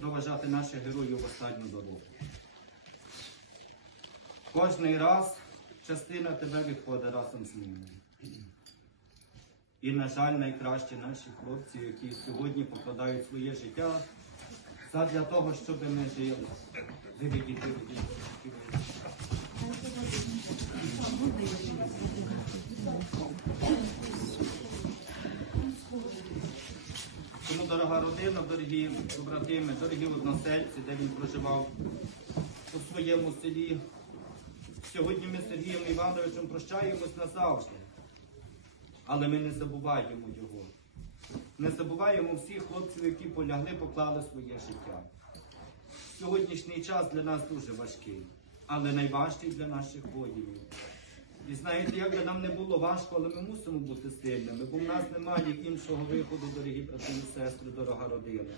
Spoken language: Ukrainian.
проважати наших героїв в останню дорогу. Кожний раз частина тебе відходить разом з ними. І, на жаль, найкращі наші хлопці, які сьогодні покладають своє життя задля того, щоб ми жили. Диві діти, Тому, дорога родина, дорогі побратими, дорогі односельці, де він проживав у своєму селі. Сьогодні ми з Сергієм Івановичем прощаємось назавжди, але ми не забуваємо його. Не забуваємо всіх хлопців, які полягли, поклали своє життя. Сьогоднішній час для нас дуже важкий, але найважчий для наших воїнів. І знаєте, як би нам не було важко, але ми мусимо бути сильними, бо в нас немає іншого виходу, дорогі брати і сестри, дорога родина.